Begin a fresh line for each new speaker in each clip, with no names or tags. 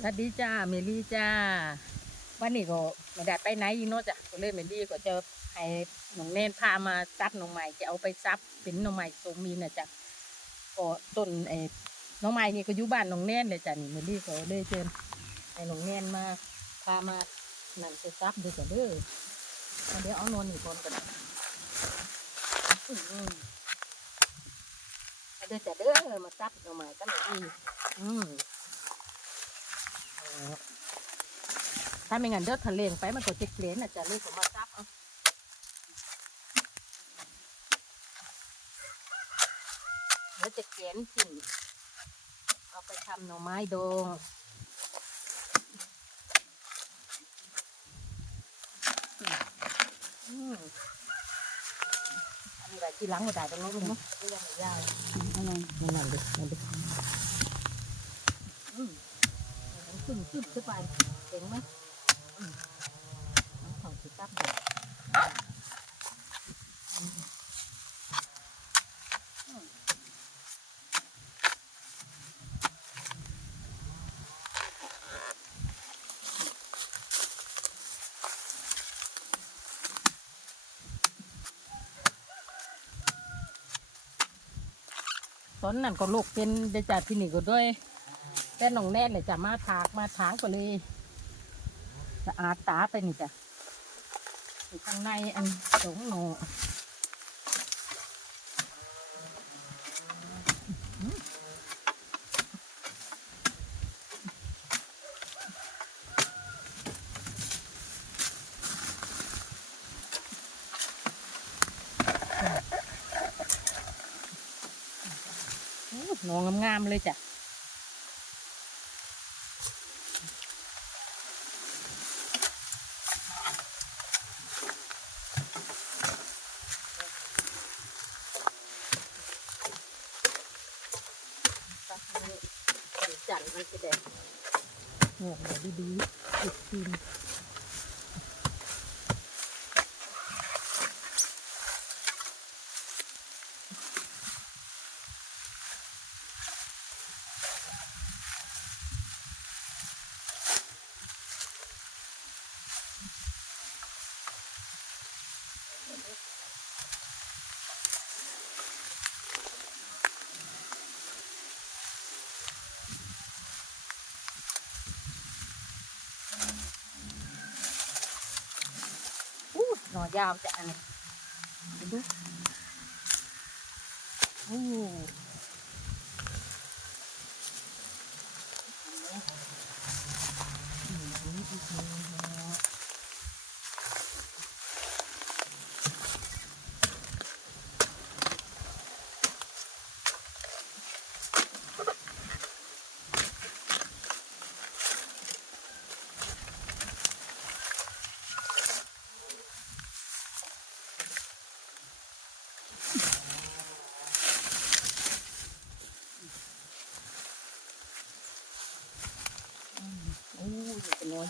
สวัสดีจ้าเมลี่จ้า วันนี้ก็ไม่ได้ไปไหนอีกเนจ้ะก็เลยเมลี่ก็จะให้หน้องเน่นพามาซับหน่อไม้จะเอาไปซับเป็นหน่อไม้ทรงมีนะจ้ะก็ต้นไอ้หน้องไม้นี่ก็อยู่บ้านหน้องแน่นเลยจ้ะนี่เมลี่ก็เลยเชิญให้หน้องแน่นมาพามานั่นไปซับเด้วยจ้ะเด้อเอาเดี๋ยวเอานอนนี่ก่อนก็ได้อืมเอาเด้อจ้ะเด้อมาซับหน่อไม้กันเลยอืม ถ้าไม่งั้นเดี๋ยวทะเลงไปมันก็จะเกลนอะจะเลยผมมาซับเอาเดี๋ยวจะเกลนสิเอาไปทำหน่อไม้ดองอืมอันนี้แบบที่ล้างมาได้ตรงนู้นเนาะไม่ยังไม่ยาวอันนั้นนั่นนั่นดินั่นดิอืม ขึ้นขึ้นขึ้นไปเห็นไหมน้ำของสิตับดอกตอนนั้นก็ลูกเป็นเดจากที่นี่ก็ด้วย แต่น้องแน่เลยจะมาถากมาถางก็เลยสะอาดตาไปนี่จ้ะอยู่ข้างในอันสงหนอโอ้หนองามๆเลยจ้ะ ตักให้จันทร์ มันจะแดงงอกมาดีๆติดทีน อยาวจะอันนี้ดูอู้อู้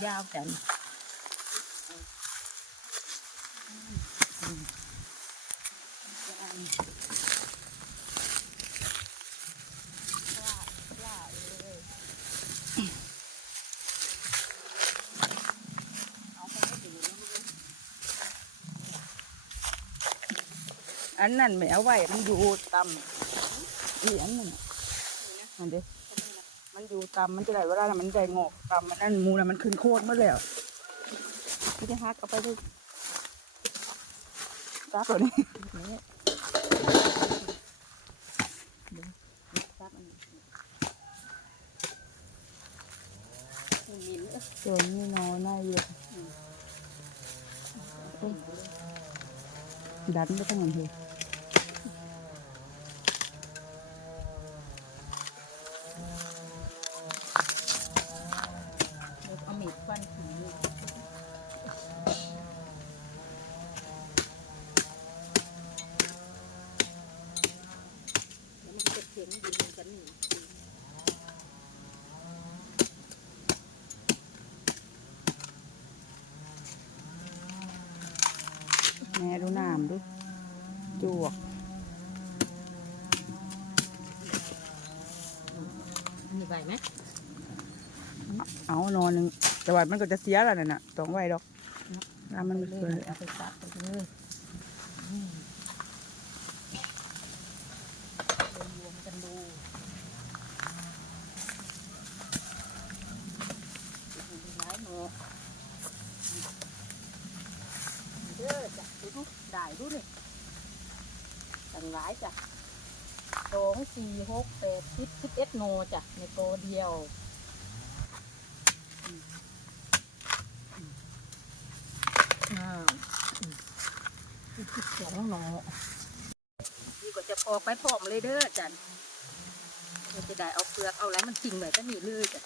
ยาวจังอันนั้นไม่เอาไว้มันอยู่ต่ำอีอันนั้นน่ะอันเดีมัน อยู่ต่ำมันจะได้เวลาน่ะมันได้งอกต่ำมันนั่นมูน่ะมันขึ้นโคตรหมาแล้วไม่ได้ฮักเอาไปดูซับตัวนี้นี่ซับอันนี้
ตัวนี้นอนน่าเยอะดันไปทั้งหมดเลย
เดี๋ยวเอามีดฟันถึงนี่แล้วมันจะเข็งดีเหมือนกันนี่
แม่ดูน้ำดูจวก
มีใบไหม
อเอานอนหนึงแต่ว่ามันก็จะเสียแล้วนั่นน่ะต้องไว้ดอกน้ำมัน
เล
เกิน
ยเอาไปซับไปเลยอืมรวมกันดูหลายหมอเด้อจ้ะดู ดูนี่ตั้งหลายจ้ะสองสี่หกแปดสิบสิบเอ็ดโนจ้ะในโตวเดียวอืมอืมอ้าวสิบสองโนนี่ก็จะปอกไปพร้อมเลยเด้อจันเราจะได้เอาเปลือกเอาอะไรมันจริงเลยก็นี่เลยจ้ะ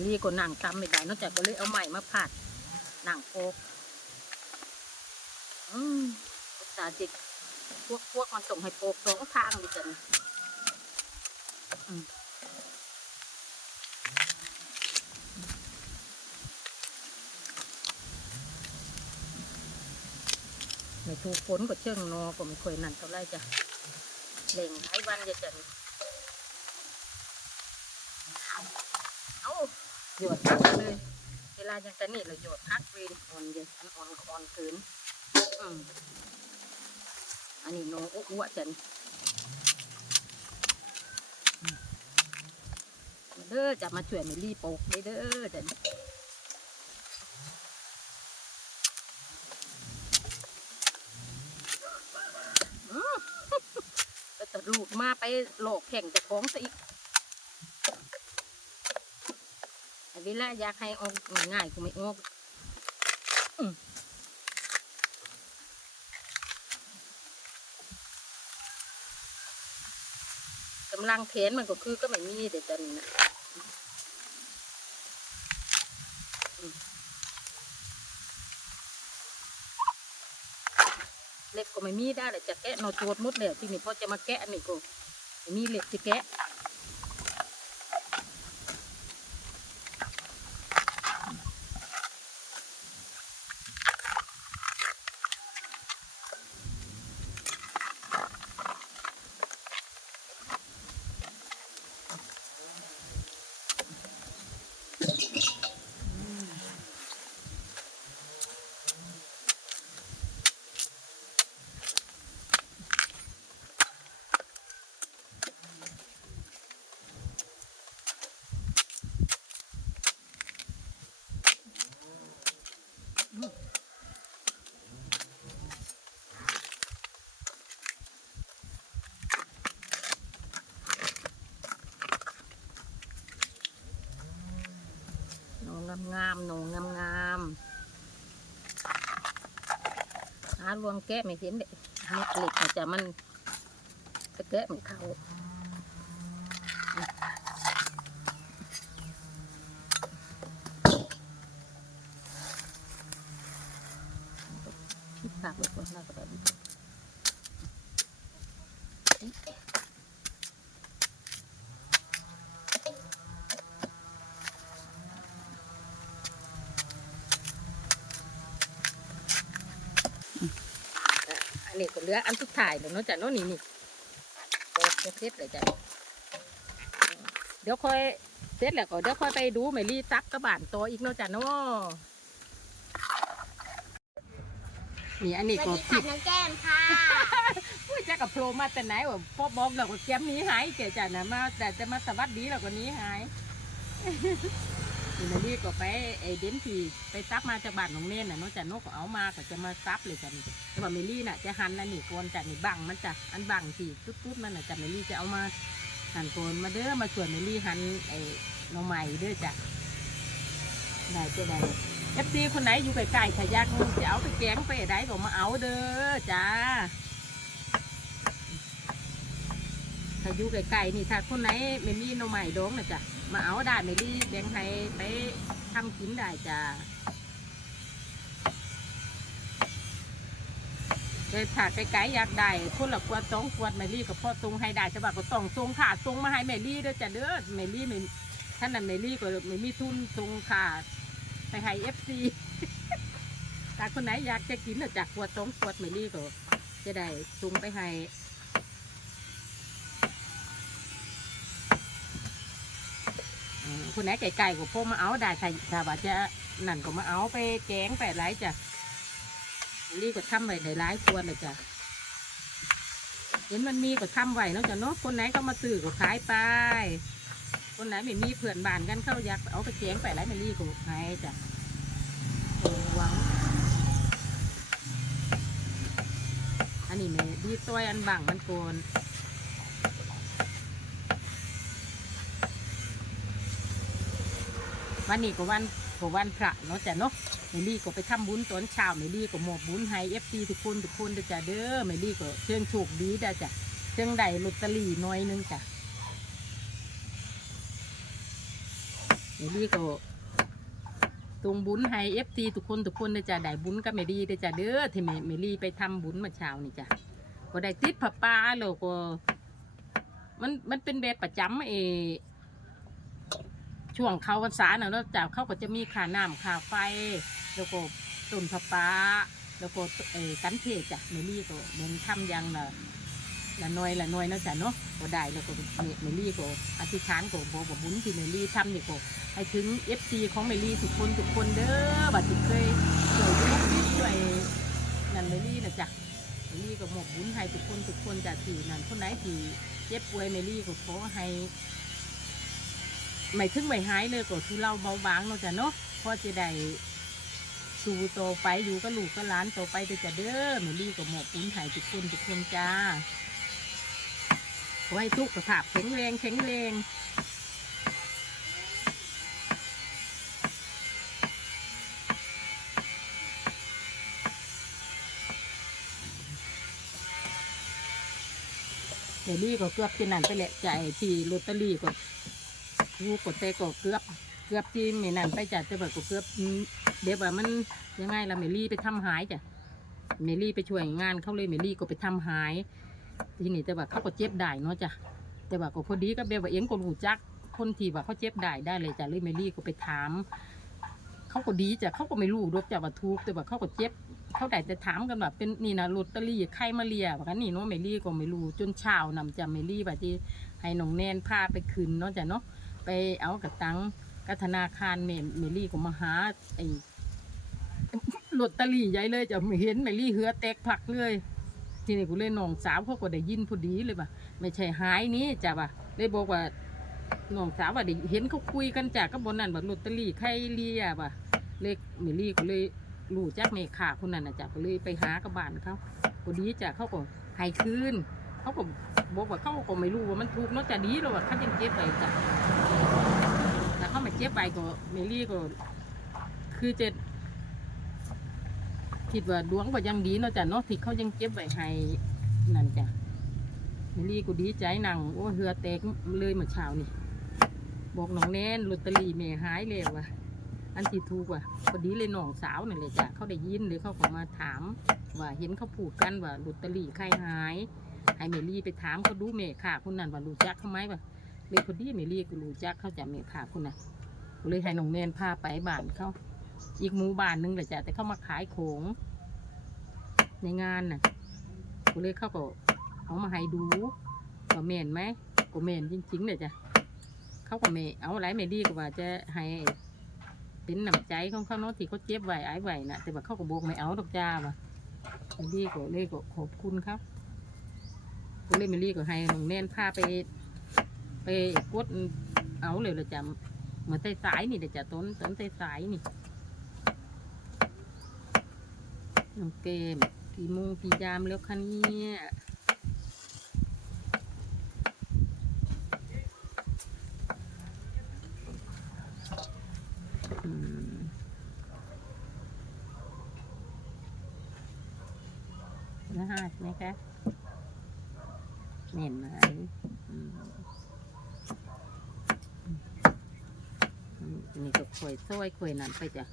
ดีกว่าหนังตำไม่ได้นอกจากก็เลยเอาใหม่มาผัดหนังโปกอืมภาษาจิกพวกพวกมันส่งให้โปกสองทางดิจันไม่ถูกฝนก็เชื่องนอก็ไม่ค่อยนั่นเท่าไรจ้ะเล่งหลายวันจะจันเอา หยดพักเลย เวลายังจะนี่เราหยดพักเวนอ่อนเย็นอันอ่อนอ่อนเกินอืมอันนี้โนอ้วจันเด้อจะมาช่วยเมลี่ปลูกเด้อจันอืมก็จะลูกมาไปโลอกแข่งจะของซะอีก แต่ เวลาอยากให้ออกง่ายๆก็ไม่ออกกำลังเทนมันก็คือก็ไม่มีเด็ดจันนะเล็บก็ไม่มีได้เลยจะแกะนอโจดมุดเลยทีนี้พอจะมาแกะนนี้ก็ม่มีเล็บจะแกะ หนู งามงามๆหนูงามงามๆหาลวงแกะไม่เห็นเด็กเม็ดเหล็กอาจจะมันจะแกะไม่เข้าพิดผักไว้ก่อนแล้วก็ได้ดีกว่าอันนี้ก็ เหลืออันสุดท้ายแล้วเนาะจ้ะเนาะนี่นี่โอ้จะเสร็จเลยจ้ะเดี๋ยวค่อยเสร็จแล้วก็เดี๋ยวค่อยไปดูแมลี่ตักกระบานตัวอีกเนาะจ้ะเนาะนี่อันนี้
ส
ก็
วัสดี
ผิ
ค่ะ
ด
น้องแก้มค่ะ
อุ้ยจะกับโผล่มาแต่ไหนวะพ่อบอกเราก็เก็บหนี้หายเก๋จ้ะนะมาแต่จะมาสวัสดีเราก็หนี้หาย นี่นะนี่ก็ไปไอ้เดนทีไปซับมาจากบ้านของเน่นน่ะนาะจ้ะนกเอามาก็จะมาซับเลยจ้ะนี่แต่ว่าเมลี่น่ะจะหั่นอันนี้กวนจ้ะนี่บังมันจ้ะอันบังที่ตุ๊ดๆมันน่ะจ้ะเมลี่จะเอามาหันโกนมาเด้อมาช่วยเมลี่หันไอ้น้องใหม่เด้อจ้ะได้จะได้เอฟซีคนไหนอยู่ใกล้ๆถ้าอยากจะเอาไปแกงไปได้ก็มาเอาเด้อจ้า ถ้าอยู่ไกลๆนี่ถ้าคนไหนไม่มีหน่อไม้ดองนะจ๊ะมาเอาได้ไม่รีแบ่งให้ไปทำกินได้จ้ะแต่ถ้าไกลๆอยากได้คนละขวดสองขวดแม่ลี่ก็พอตรงให้ได้แต่ว่าก็ต้องตรงขาตรงมาให้แม่ลี่เด้อจ้ะเด้อแม่ลี่ไม่ท่านนั้นแม่ลี่ก็ไม่มีทุนตรงขาไปให้เอฟซีถ้าคนไหนอยากจะกินน่ะจากขวดสองขวดแม่ลี่ก็จะได้ตรงไปให้ คนไหนไก่ๆก็พวกมาเอาได้ถ้าถ้าว่าจะนั่นก็มาเอาไปแกงไปไรจ้ะนี่ก็ทำไว้ในร้ายควรเลยจ้ะเห็นมันมีก็ทำไว้เนาะจ้ะเนาะคนไหนก็มาซื้อก็ขายไป คนไหนไม่มีเพื่อนบ้านกันเข้าอยากเอาไปแกงไปไรไม่รีก็ขายจ้ะโอ้หวังอันนี้แม่ดีต้อยอันบังมันโกน วันนี้ก็วันก็วันพระเนาะจ้ะเนาะเมลี่ก็ไปทำบุญตอนเช้าเมลี่ก็หมอบบุญให้เอฟซีทุกคนทุกคนเด้อจ้ะเด้อเมลี่ก็เชิญโชคดีได้อจ้ะเชิงได้ลอตเตอรี่น้อยนึงจ้ะเมลี่ก็ตรงบุญให้เอฟซีทุกคนทุกคนเด้อจ้ะได้บุญกับเมลี่เด้อจ้ะเด้อที่เมเมลี่ไปทำบุญเมื่อเช้านี่จ้ะก็ได้ติดผ้าป่าแล้วก็มันมันเป็นแบบประจำเอ ช่วงเขาพรรษาเนาะแล้วจากเขาก็จะมีค่าน้ำค่าไฟ แล้วก็ต้นผาป้าแล้วก็เออกันเทศจ้ะเมลี่ก็เหมันทำยังละละน้อยละน้อยเนาะจ้ะเนาะก็ได้แล้วก็เมลี่ก็อธิษฐานก็บอกว่าบุญที่เมลี่ทำนี่ก็ให้ถึงเอฟซีของเมลี่ทุกคนทุกคนเด้อบัดที่เคยช่วยลูกนิดช่วยนั่นเมลี่นะจ้ะเมลี่ก็หมอบบุญให้ทุกคนทุกคนจ้ะที่นั่นคนไหนที่เจ็บป่วยเมลี่ก็ขอให้ ไม่ถึงไม่หายเลยก็ทุเราเบาบางเนาะจ้ะเนาะพอจะได้สู่โตไปอยู่ก็ลูกก็หล้านโตไปเด้อจ้ะเด้อแม่ลี่ก็หมอกปุ้นไห้ทุกคนทุกคนจ้าขอให้ทุกสภาพแข็งแรงแข็งแรงแม่ลี่ก็เกือบที่นั่นไปแหละใจายที่ลอตเตอรี่ก็ กูกดเตะก็เกือบ เกือบที่เมนันไปจ้ะแต่ว่าก็เกือบเดี๋ยวว่ามันยังไงล่ะเมลี่ไปทำหายจ้ะเมลี่ไปช่วยงานเขาเลยเมลี่ก็ไปทำหาย ทีนี้แต่ว่าเขาก็เจ็บได้เนาะจ้ะแต่ว่าก็พอดีก็เบลว่าเอ็งก็รู้จัก คนที่ว่าเขาเจ็บได้ได้เลยจ้ะเลยเมลี่ก็ไปถามเขาก็ดีจ้ะเขาก็ไม่รู้ดอกจ้ะว่าถูกแต่ว่าเขาก็เจ็บเขาแต่จะถามกันแบบเป็นนี่นะลอตเตอรี่ใครมาเลียว่ากันนี่เนาะเมลี่ก็ไม่รู้จนเช้านำจ้ะเมลี่ว่าที่ให้น้องแนนพาไปคืนเนาะจ้ะเนาะ ไปเอากระตังกับธนาคารเมเมลี่ก็มาหาไอ้ลอตเตอรี่ใหญ่เลยจะเห็นเมลี่เหือแตกผักเลย ทีนี้กูเลยน้องสาวเขาก็ได้ยินพอดีเลยว่าไม่ใช่หายนี้จ้ะว่าเลยบอกว่าน้องสาวว่าได้เห็นเขาคุยกันจากก็บนนั้นว่าลอตเตอรี่ใครเลียว่าเลขเมลี่ก็เลยรู้จักเมขาคนนั้นนะจ้ะก็เลยไปหากระบานเขาพอดีจ้ะเขาก็ให้คืนเขาก็บอกว่าเขาก็ไม่รู้ว่ามันถูกเนาะจะดีหรอว่าเขายังเก็บไปจ้ะถ้าเขา มาเจ็บไปก็เมลี่ก็ คือจะคิดว่าดวงก็ยังดีเนาะจ้ะเนาะที่เขายังเจ็บไว้ให้นั่นจ้ะเมลี่ก็ดีใจนังโอ้เหือแตกเลยเมื่อเช้านี่บอกน้องแนนลอตเตอรี่แม่หายแล้วว่ะอันที่ถูกว่ะพอดีเลยน้องสาวนั่นเลยจ้ะเขาได้ยินเลยเขาก็มาถาม ว่าเห็นเขาพูดกันว่าลอตเตอรี่ใครหายให้เมลี่ไปถามเขาดูแม่ค่ะคนนั้นว่ารู้จักเขาไหมว่ะเลยพอดีเมลี่ก็รู้จักเขาจะเมขาคนน่ะ เลยให้น้องเนนพาไปบ้านเขาอีกหมู่บ้านหนึงแหละจ้ะแต่เขามาขายของในงานน่ะก็เลยเขาก็เอามาให้ดูว่าแม่นไหมก็แม่นจริงๆเลยจ้ะเขาก็ไม่เอาอะไรไม่ดีก็ว่าจะให้เป็นน้ำใจของเขาเนาะที่เขาเจ็บไหวไอ้ไหวน่ะแต่ว่าเขาก็บอกไม่เอาดอกจ้าว่ะเมลี่ก็เลยก็ขอบคุณครับก็เลยเมลี่ก็ให้น้องเนนพาไป ไปกดเอาเลยละจ้ะ เหมือนใต้สายนี่เดี๋ยวจะต้นต้นใต้สายนี่น้องเกมกี่โมงกี่ยามแล้วคะเนี่ยนะฮะใช่ไหมคะเห็นไหมอืม อืม นี่ก็ข่อยซอยข่อยนั่นไปจ้ะ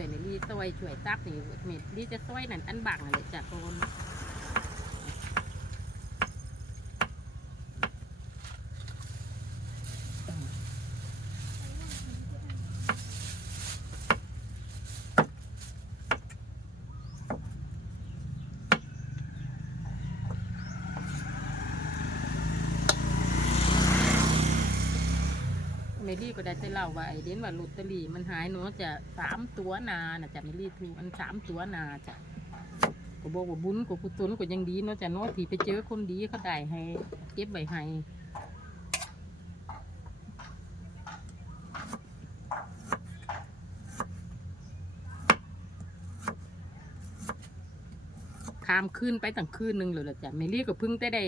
วยในรีซอยช่วยซับนี่เมลี่จะซอยนั่นอันบักนั่นแหละจ้ะคน มลี่ก็ได้จะเล่าว่าไอเดนว่าลอตเตอรี่มันหายเนาะจะสามตัวนานะจ้ะเมลี่ถูกอันสามตัวนาจ้ะก็บอกว่าบุญกับกุศลก็ยังดีเนาะจ้ะเนาะที่ไปเจอคนดีเขาได้ให้เก็บไว้ให้ข้ามคืนไปตั้งคืนหนึงเลยล่ะจ้ะเมลี่ก็เพิ่งได้ได้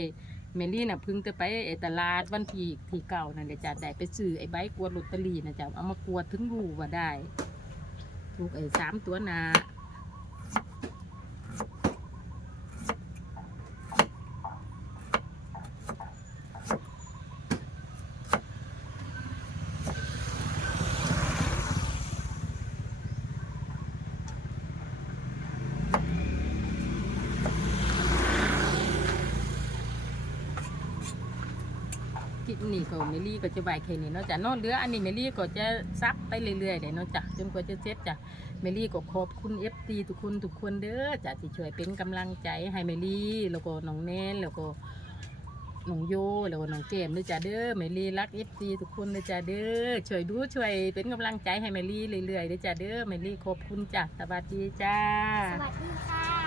เมลี่น่ะพึ่งจะไปไอ้ตลาดวันที่ที่เก่านั่นแหละจ้ะได้ไปซื้อไอ้ใบกวดลอตเตอรี่นะจ๊ะเอามากวดถึงรู้ว่าได้ ถูกไอ้สามตัวหนา คลิปนี้ก็เมลี่ก็จะไหวแค่นี้เนาะจ้ะนอกเรืออันนี้เมลี่ก็จะซับไปเรื่อยๆเลยเนาะจ้ะจนกว่าจะเสร็จจ้ะเมลี่ก็ขอบคุณเอฟซีทุกคนทุกคนเด้อจ้ะที่ช่วยเป็นกำลังใจให้เมลี่แล้วก็น้องแนนแล้วก็น้องโยแล้วก็น้องเจมด้วยจ้ะเด้อเมลี่รักเอฟซีทุกคนเลยจ้ะเด้อช่วยดูช่วยเป็นกำลังใจให้เมลี่เรื่อยๆเลยจ้ะเด้อเมลี่ขอบคุณจ้ะสวัสดีจ้า
สวัสดีค่ะ